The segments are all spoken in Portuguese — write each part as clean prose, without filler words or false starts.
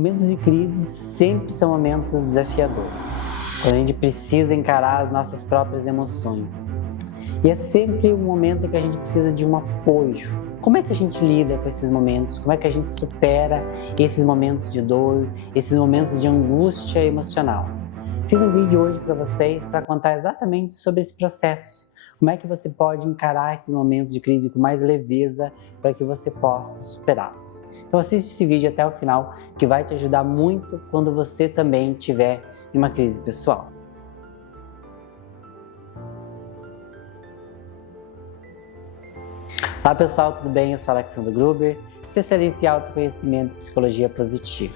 Momentos de crise sempre são momentos desafiadores, quando a gente precisa encarar as nossas próprias emoções. E é sempre um momento em que a gente precisa de um apoio. Como é que a gente lida com esses momentos? Como é que a gente supera esses momentos de dor, esses momentos de angústia emocional? Fiz um vídeo hoje para vocês para contar exatamente sobre esse processo. Como é que você pode encarar esses momentos de crise com mais leveza para que você possa superá-los. Então assiste esse vídeo até o final, que vai te ajudar muito quando você também estiver em uma crise pessoal. Olá pessoal, tudo bem? Eu sou Alexandre Gruber, especialista em autoconhecimento e psicologia positiva.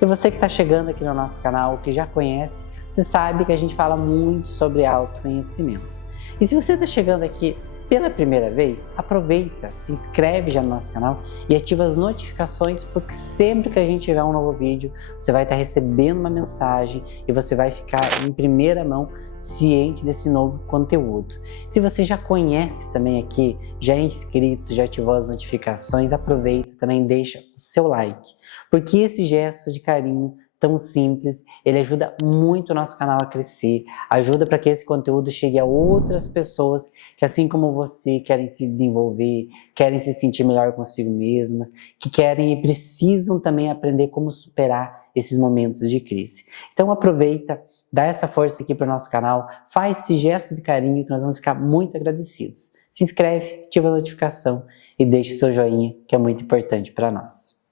E você que está chegando aqui no nosso canal, que já conhece, você sabe que a gente fala muito sobre autoconhecimento. E se você está chegando aqui pela primeira vez, aproveita, se inscreve já no nosso canal e ativa as notificações, porque sempre que a gente tiver um novo vídeo, você vai estar recebendo uma mensagem e você vai ficar em primeira mão ciente desse novo conteúdo. Se você já conhece também aqui, já é inscrito, já ativou as notificações, aproveita, também deixa o seu like, porque esse gesto de carinho tão simples, ele ajuda muito o nosso canal a crescer, ajuda para que esse conteúdo chegue a outras pessoas que, assim como você, querem se desenvolver, querem se sentir melhor consigo mesmas, que querem e precisam também aprender como superar esses momentos de crise. Então aproveita, dá essa força aqui para o nosso canal, faz esse gesto de carinho que nós vamos ficar muito agradecidos. Se inscreve, ativa a notificação e deixa o seu joinha, que é muito importante para nós.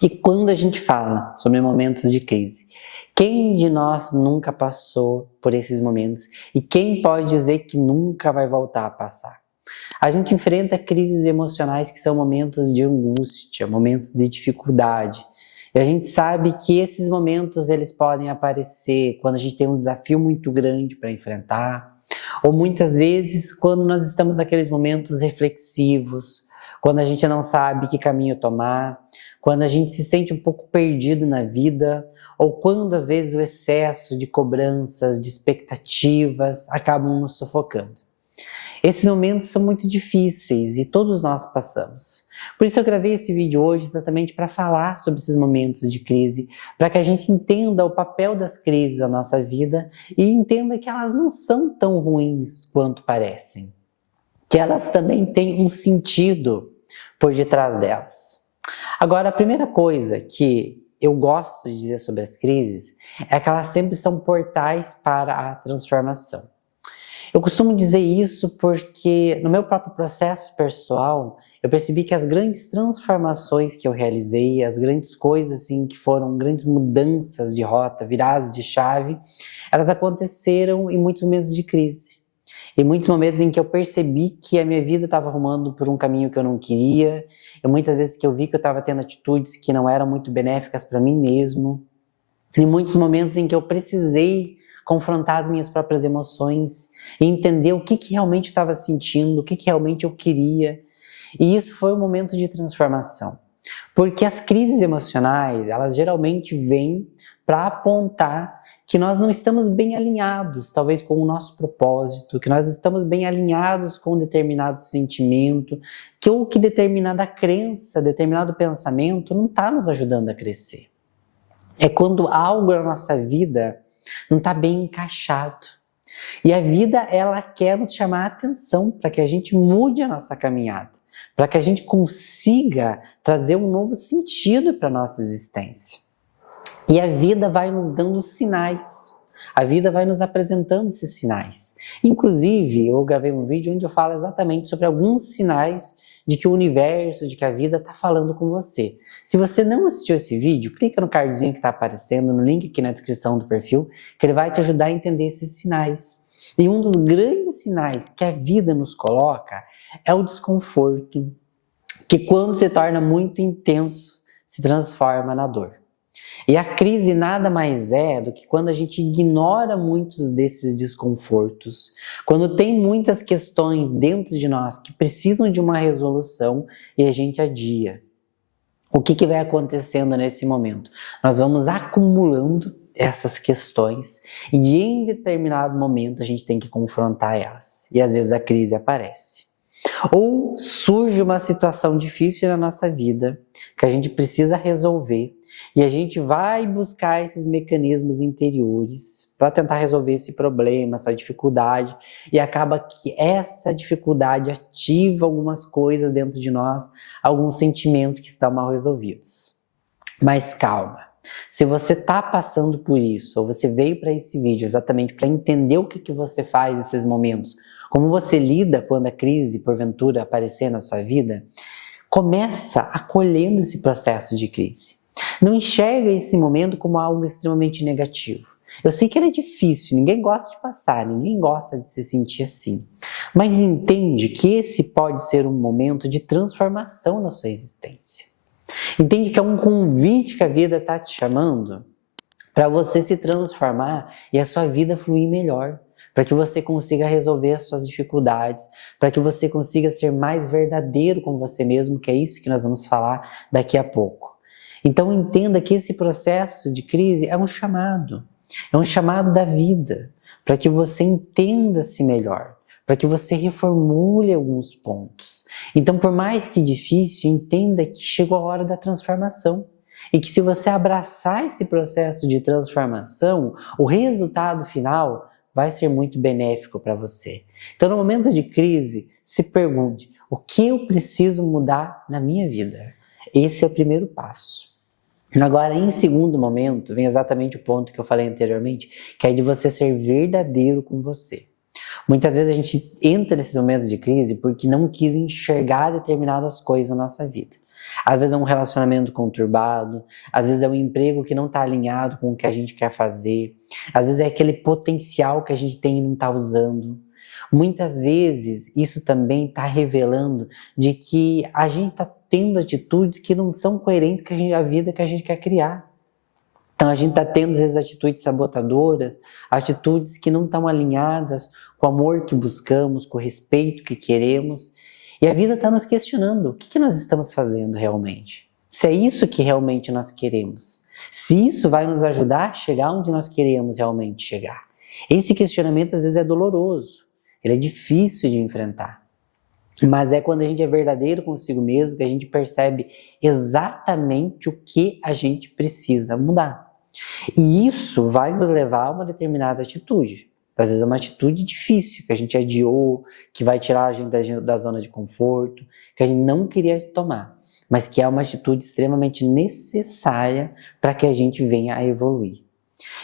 E quando a gente fala sobre momentos de crise, quem de nós nunca passou por esses momentos e quem pode dizer que nunca vai voltar a passar? A gente enfrenta crises emocionais que são momentos de angústia, momentos de dificuldade. E a gente sabe que esses momentos eles podem aparecer quando a gente tem um desafio muito grande para enfrentar, ou muitas vezes quando nós estamos naqueles momentos reflexivos, quando a gente não sabe que caminho tomar, quando a gente se sente um pouco perdido na vida, ou quando às vezes o excesso de cobranças, de expectativas acabam nos sufocando. Esses momentos são muito difíceis e todos nós passamos. Por isso eu gravei esse vídeo hoje exatamente para falar sobre esses momentos de crise, para que a gente entenda o papel das crises na nossa vida e entenda que elas não são tão ruins quanto parecem, que elas também têm um sentido por detrás delas. Agora, a primeira coisa que eu gosto de dizer sobre as crises é que elas sempre são portais para a transformação. Eu costumo dizer isso porque no meu próprio processo pessoal, eu percebi que as grandes transformações que eu realizei, as grandes coisas assim, que foram grandes mudanças de rota, viradas de chave, elas aconteceram em muitos momentos de crise. Em muitos momentos em que eu percebi que a minha vida estava arrumando por um caminho que eu não queria, e muitas vezes que eu vi que eu estava tendo atitudes que não eram muito benéficas para mim mesmo, em muitos momentos em que eu precisei confrontar as minhas próprias emoções e entender o que realmente estava sentindo, o que realmente eu queria, e isso foi um momento de transformação, porque as crises emocionais, elas geralmente vêm para apontar que nós não estamos bem alinhados, talvez com o nosso propósito, que nós estamos bem alinhados com um determinado sentimento, que determinada crença, determinado pensamento não está nos ajudando a crescer. É quando algo na nossa vida não está bem encaixado. E a vida, ela quer nos chamar a atenção para que a gente mude a nossa caminhada, para que a gente consiga trazer um novo sentido para a nossa existência. E a vida vai nos dando sinais, a vida vai nos apresentando esses sinais. Inclusive, eu gravei um vídeo onde eu falo exatamente sobre alguns sinais de que o universo, de que a vida está falando com você. Se você não assistiu esse vídeo, clica no cardzinho que está aparecendo, no link aqui na descrição do perfil, que ele vai te ajudar a entender esses sinais. E um dos grandes sinais que a vida nos coloca é o desconforto, que quando se torna muito intenso, se transforma na dor. E a crise nada mais é do que quando a gente ignora muitos desses desconfortos, quando tem muitas questões dentro de nós que precisam de uma resolução e a gente adia. O que vai acontecendo nesse momento? Nós vamos acumulando essas questões e em determinado momento a gente tem que confrontar elas. E às vezes a crise aparece. Ou surge uma situação difícil na nossa vida que a gente precisa resolver E a gente vai buscar esses mecanismos interiores para tentar resolver esse problema, essa dificuldade, e acaba que essa dificuldade ativa algumas coisas dentro de nós, alguns sentimentos que estão mal resolvidos. Mas calma, se você está passando por isso, ou você veio para esse vídeo exatamente para entender o que você faz nesses momentos, como você lida quando a crise, porventura, aparecer na sua vida, começa acolhendo esse processo de crise. Não enxerga esse momento como algo extremamente negativo. Eu sei que ele é difícil, ninguém gosta de passar, ninguém gosta de se sentir assim. Mas entende que esse pode ser um momento de transformação na sua existência. Entende que é um convite que a vida está te chamando para você se transformar e a sua vida fluir melhor. Para que você consiga resolver as suas dificuldades, para que você consiga ser mais verdadeiro com você mesmo, que é isso que nós vamos falar daqui a pouco. Então entenda que esse processo de crise é um chamado da vida, para que você entenda-se melhor, para que você reformule alguns pontos. Então, por mais que difícil, entenda que chegou a hora da transformação. E que se você abraçar esse processo de transformação, o resultado final vai ser muito benéfico para você. Então, no momento de crise, se pergunte: o que eu preciso mudar na minha vida? Esse é o primeiro passo. Agora, em segundo momento, vem exatamente o ponto que eu falei anteriormente, que é de você ser verdadeiro com você. Muitas vezes a gente entra nesses momentos de crise porque não quis enxergar determinadas coisas na nossa vida. Às vezes é um relacionamento conturbado, às vezes é um emprego que não está alinhado com o que a gente quer fazer, às vezes é aquele potencial que a gente tem e não está usando. Muitas vezes isso também está revelando de que a gente está tendo atitudes que não são coerentes com a vida que a gente quer criar. Então a gente está tendo às vezes atitudes sabotadoras, atitudes que não estão alinhadas com o amor que buscamos, com o respeito que queremos. E a vida está nos questionando: o que nós estamos fazendo realmente? Se é isso que realmente nós queremos. Se isso vai nos ajudar a chegar onde nós queremos realmente chegar. Esse questionamento às vezes é doloroso, ele é difícil de enfrentar. Mas é quando a gente é verdadeiro consigo mesmo que a gente percebe exatamente o que a gente precisa mudar. E isso vai nos levar a uma determinada atitude. Às vezes é uma atitude difícil, que a gente adiou, que vai tirar a gente da zona de conforto, que a gente não queria tomar, mas que é uma atitude extremamente necessária para que a gente venha a evoluir.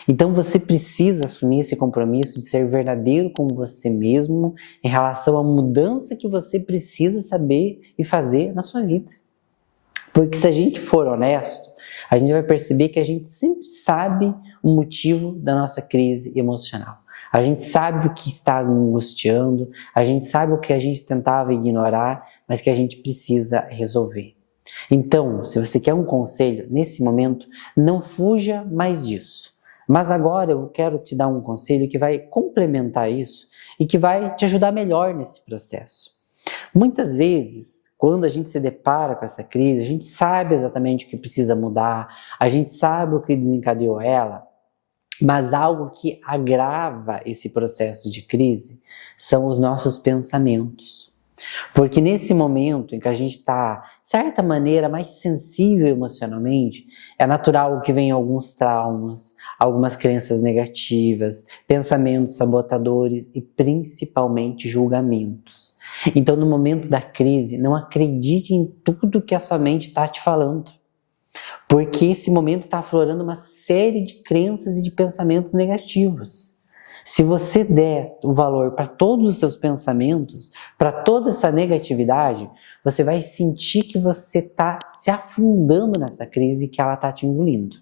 Então você precisa assumir esse compromisso de ser verdadeiro com você mesmo em relação à mudança que você precisa saber e fazer na sua vida. Porque se a gente for honesto, a gente vai perceber que a gente sempre sabe o motivo da nossa crise emocional. A gente sabe o que está angustiando, a gente sabe o que a gente tentava ignorar, mas que a gente precisa resolver. Então, se você quer um conselho nesse momento, não fuja mais disso. Mas agora eu quero te dar um conselho que vai complementar isso e que vai te ajudar melhor nesse processo. Muitas vezes, quando a gente se depara com essa crise, a gente sabe exatamente o que precisa mudar, a gente sabe o que desencadeou ela, mas algo que agrava esse processo de crise são os nossos pensamentos. Porque nesse momento em que a gente está, de certa maneira, mais sensível emocionalmente, é natural que venham alguns traumas, algumas crenças negativas, pensamentos sabotadores e principalmente julgamentos. Então, no momento da crise, não acredite em tudo que a sua mente está te falando. Porque esse momento está aflorando uma série de crenças e de pensamentos negativos. Se você der o valor para todos os seus pensamentos, para toda essa negatividade, você vai sentir que você está se afundando nessa crise e que ela está te engolindo.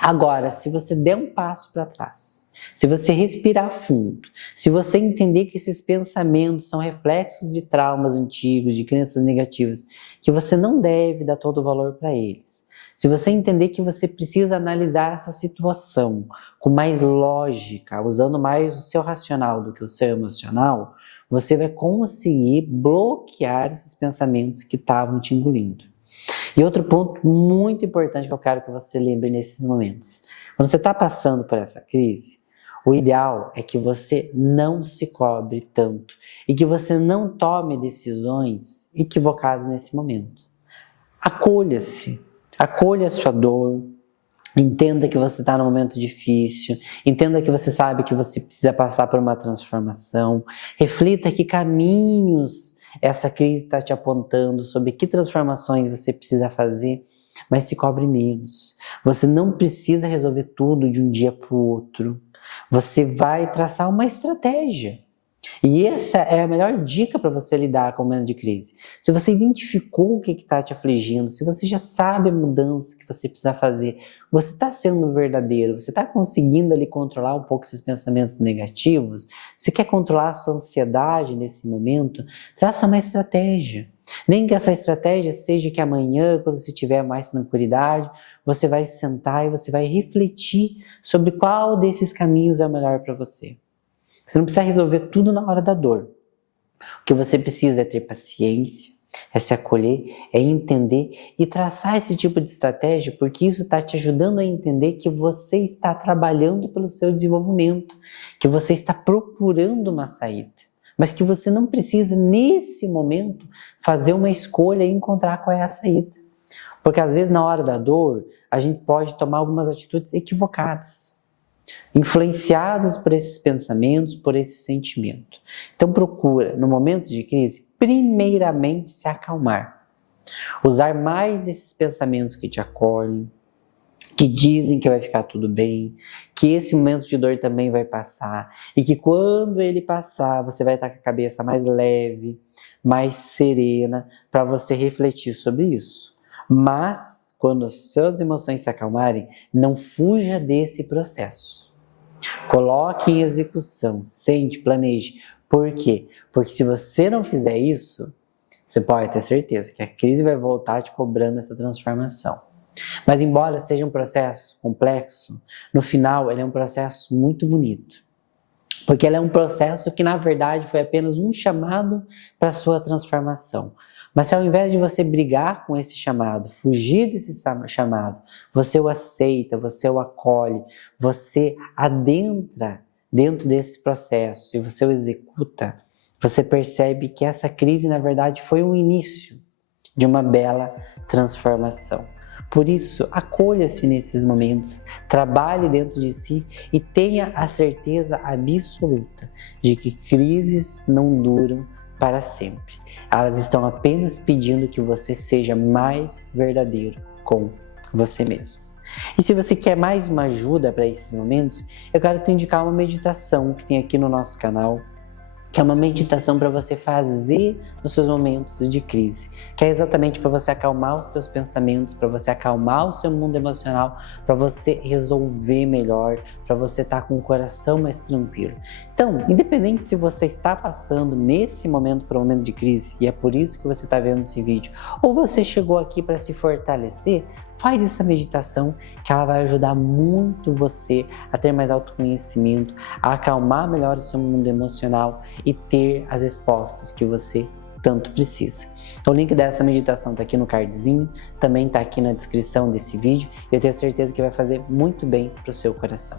Agora, se você der um passo para trás, se você respirar fundo, se você entender que esses pensamentos são reflexos de traumas antigos, de crenças negativas, que você não deve dar todo o valor para eles, se você entender que você precisa analisar essa situação com mais lógica, usando mais o seu racional do que o seu emocional, você vai conseguir bloquear esses pensamentos que estavam te engolindo. E outro ponto muito importante que eu quero que você lembre nesses momentos. Quando você está passando por essa crise, o ideal é que você não se cobre tanto e que você não tome decisões equivocadas nesse momento. Acolha-se. Acolha a sua dor, entenda que você está num momento difícil, entenda que você sabe que você precisa passar por uma transformação, reflita que caminhos essa crise está te apontando, sobre que transformações você precisa fazer, mas se cobre menos. Você não precisa resolver tudo de um dia para o outro. Você vai traçar uma estratégia. E essa é a melhor dica para você lidar com o momento de crise. Se você identificou o que está te afligindo, se você já sabe a mudança que você precisa fazer, você está sendo verdadeiro, você está conseguindo ali controlar um pouco esses pensamentos negativos, você quer controlar a sua ansiedade nesse momento, traça uma estratégia. Nem que essa estratégia seja que amanhã, quando você tiver mais tranquilidade, você vai sentar e você vai refletir sobre qual desses caminhos é o melhor para você. Você não precisa resolver tudo na hora da dor. O que você precisa é ter paciência, é se acolher, é entender e traçar esse tipo de estratégia, porque isso está te ajudando a entender que você está trabalhando pelo seu desenvolvimento, que você está procurando uma saída, mas que você não precisa, nesse momento, fazer uma escolha e encontrar qual é a saída. Porque às vezes, na hora da dor, a gente pode tomar algumas atitudes equivocadas, influenciados por esses pensamentos, por esse sentimento. Então procura, no momento de crise, primeiramente se acalmar. Usar mais desses pensamentos que te acolhem, que dizem que vai ficar tudo bem, que esse momento de dor também vai passar e que quando ele passar, você vai estar com a cabeça mais leve, mais serena, para você refletir sobre isso. Mas, quando as suas emoções se acalmarem, não fuja desse processo. Coloque em execução, sente, planeje. Por quê? Porque se você não fizer isso, você pode ter certeza que a crise vai voltar te cobrando essa transformação. Mas embora seja um processo complexo, no final ele é um processo muito bonito. Porque ele é um processo que na verdade foi apenas um chamado para a sua transformação. Mas se ao invés de você brigar com esse chamado, fugir desse chamado, você o aceita, você o acolhe, você adentra dentro desse processo e você o executa, você percebe que essa crise na verdade foi o início de uma bela transformação. Por isso, acolha-se nesses momentos, trabalhe dentro de si e tenha a certeza absoluta de que crises não duram para sempre. Elas estão apenas pedindo que você seja mais verdadeiro com você mesmo. E se você quer mais uma ajuda para esses momentos, eu quero te indicar uma meditação que tem aqui no nosso canal, que é uma meditação para você fazer nos seus momentos de crise, que é exatamente para você acalmar os seus pensamentos, para você acalmar o seu mundo emocional, para você resolver melhor, para você estar com o coração mais tranquilo. Então, independente se você está passando nesse momento por um momento de crise, e é por isso que você está vendo esse vídeo, ou você chegou aqui para se fortalecer, faz essa meditação que ela vai ajudar muito você a ter mais autoconhecimento, a acalmar melhor o seu mundo emocional e ter as respostas que você tanto precisa. O link dessa meditação está aqui no cardzinho, também está aqui na descrição desse vídeo e eu tenho certeza que vai fazer muito bem para o seu coração.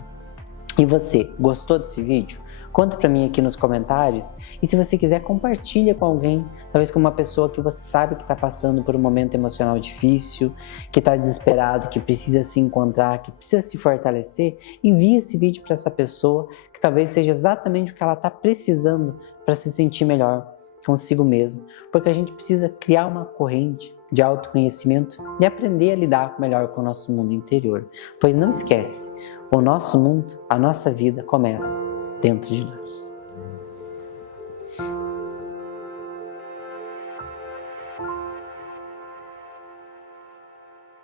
E você, gostou desse vídeo? Conta para mim aqui nos comentários e se você quiser compartilha com alguém, talvez com uma pessoa que você sabe que está passando por um momento emocional difícil, que está desesperado, que precisa se encontrar, que precisa se fortalecer, envie esse vídeo para essa pessoa que talvez seja exatamente o que ela está precisando para se sentir melhor consigo mesmo, porque a gente precisa criar uma corrente de autoconhecimento e aprender a lidar melhor com o nosso mundo interior, pois não esquece, o nosso mundo, a nossa vida começa dentro de nós.